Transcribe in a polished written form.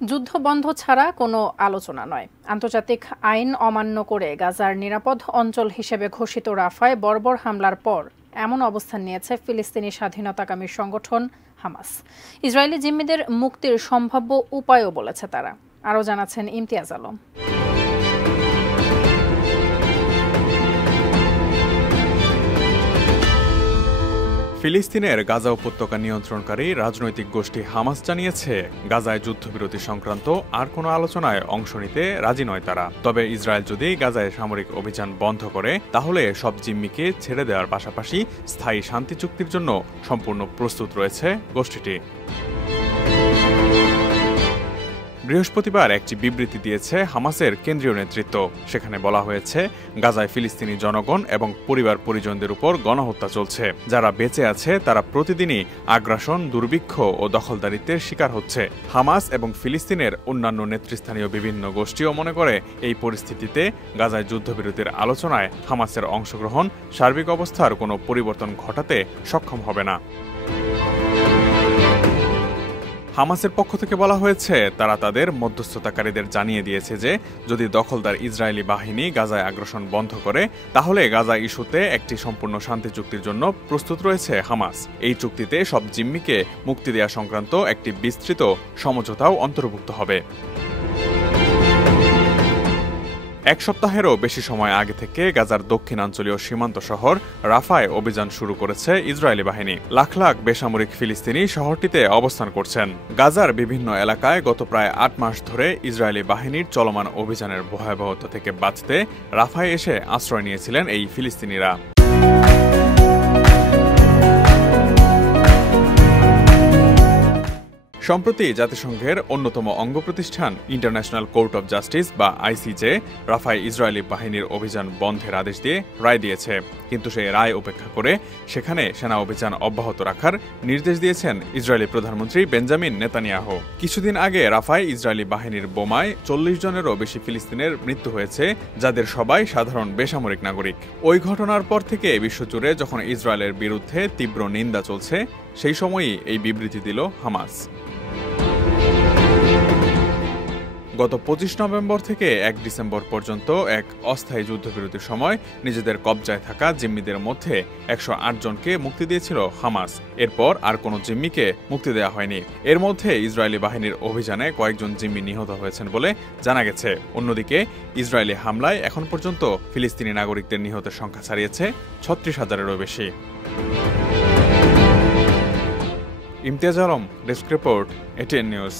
যুদ্ধ বন্ধ ছাড়া কোনো আলোচনা নয়। আন্তর্জাতিক আইন অমান্য করে গাজার নিরাপদ অঞ্চল হিসেবে ঘোষিত রাফায় বর্বর হামলার পর এমন অবস্থান নিয়েছে ফিলিস্তিনি স্বাধীনতাকামী সংগঠন হামাস। ইসরায়েলি জিম্মিদের মুক্তির সম্ভাব্য উপায়ও বলেছে তারা। আরও জানাচ্ছেন ইমতিয়াজ আলম। ফিলিস্তিনের গাজা উপত্যকা নিয়ন্ত্রণকারী রাজনৈতিক গোষ্ঠী হামাস জানিয়েছে, গাজায় যুদ্ধবিরতি সংক্রান্ত আর কোনো আলোচনায় অংশ নিতে রাজি নয় তারা। তবে ইসরায়েল যদি গাজায় সামরিক অভিযান বন্ধ করে, তাহলে সব জিম্মিকে ছেড়ে দেওয়ার পাশাপাশি স্থায়ী শান্তি চুক্তির জন্য সম্পূর্ণ প্রস্তুত রয়েছে গোষ্ঠীটি। বৃহস্পতিবার একটি বিবৃতি দিয়েছে হামাসের কেন্দ্রীয় নেতৃত্ব। সেখানে বলা হয়েছে, গাজায় ফিলিস্তিনি জনগণ এবং পরিবার পরিজনদের উপর গণহত্যা চলছে। যারা বেঁচে আছে তারা প্রতিদিনই আগ্রাসন, দুর্ভিক্ষ ও দখলদারিত্বের শিকার হচ্ছে। হামাস এবং ফিলিস্তিনের অন্যান্য নেতৃস্থানীয় বিভিন্ন গোষ্ঠীও মনে করে, এই পরিস্থিতিতে গাজায় যুদ্ধবিরতির আলোচনায় হামাসের অংশগ্রহণ সার্বিক অবস্থার কোনো পরিবর্তন ঘটাতে সক্ষম হবে না। হামাসের পক্ষ থেকে বলা হয়েছে, তারা তাদের মধ্যস্থতাকারীদের জানিয়ে দিয়েছে যে যদি দখলদার ইসরায়েলি বাহিনী গাজায় আগ্রাসন বন্ধ করে, তাহলে গাজা ইস্যুতে একটি সম্পূর্ণ শান্তি চুক্তির জন্য প্রস্তুত রয়েছে হামাস। এই চুক্তিতে সব জিম্মিকে মুক্তি দেওয়া সংক্রান্ত একটি বিস্তৃত সমঝোতাও অন্তর্ভুক্ত হবে। এক সপ্তাহেরও বেশি সময় আগে থেকে গাজার দক্ষিণাঞ্চলীয় সীমান্ত শহর রাফায় অভিযান শুরু করেছে ইসরায়েলি বাহিনী। লাখ লাখ বেসামরিক ফিলিস্তিনি শহরটিতে অবস্থান করছেন। গাজার বিভিন্ন এলাকায় গত প্রায় ৮ মাস ধরে ইসরায়েলি বাহিনীর চলমান অভিযানের ভয়াবহতা থেকে বাঁচতে রাফায় এসে আশ্রয় নিয়েছিলেন এই ফিলিস্তিনিরা। সম্প্রতি জাতিসংঘের অন্যতম অঙ্গ প্রতিষ্ঠান ইন্টারন্যাশনাল কোর্ট অব জাস্টিস বা আইসিজে রাফায় ইসরায়েলি বাহিনীর অভিযান বন্ধের আদেশ দিয়ে রায় দিয়েছে। কিন্তু সেই রায় উপেক্ষা করে সেখানে সেনা অভিযান অব্যাহত রাখার নির্দেশ দিয়েছেন ইসরায়েলি প্রধানমন্ত্রী বেঞ্জামিন নেতানিয়াহু। কিছুদিন আগে রাফায় ইসরায়েলি বাহিনীর বোমায় ৪০ জনেরও বেশি ফিলিস্তিনের মৃত্যু হয়েছে, যাদের সবাই সাধারণ বেসামরিক নাগরিক। ওই ঘটনার পর থেকে বিশ্বজুড়ে যখন ইসরায়েলের বিরুদ্ধে তীব্র নিন্দা চলছে, সেই সময়ই এই বিবৃতি দিল হামাস। গত ২৫ নভেম্বর থেকে ১ ডিসেম্বর পর্যন্ত এক অস্থায়ী যুদ্ধবিরতির সময় নিজেদের কবজায় থাকা জিম্মিদের মধ্যে ১০৮ জনকে মুক্তি দিয়েছিল হামাস। এরপর আর কোনো জিম্মিকে মুক্তি দেওয়া হয়নি। এর মধ্যে ইসরায়েলি বাহিনীর অভিযানে কয়েকজন জিম্মি নিহত হয়েছেন বলে জানা গেছে। অন্যদিকে ইসরায়েলি হামলায় এখন পর্যন্ত ফিলিস্তিনি নাগরিকদের নিহতের সংখ্যা ছাড়িয়েছে ৩৬,০০০-এরও বেশি। Imtiaz Alam, desk report, ATN news.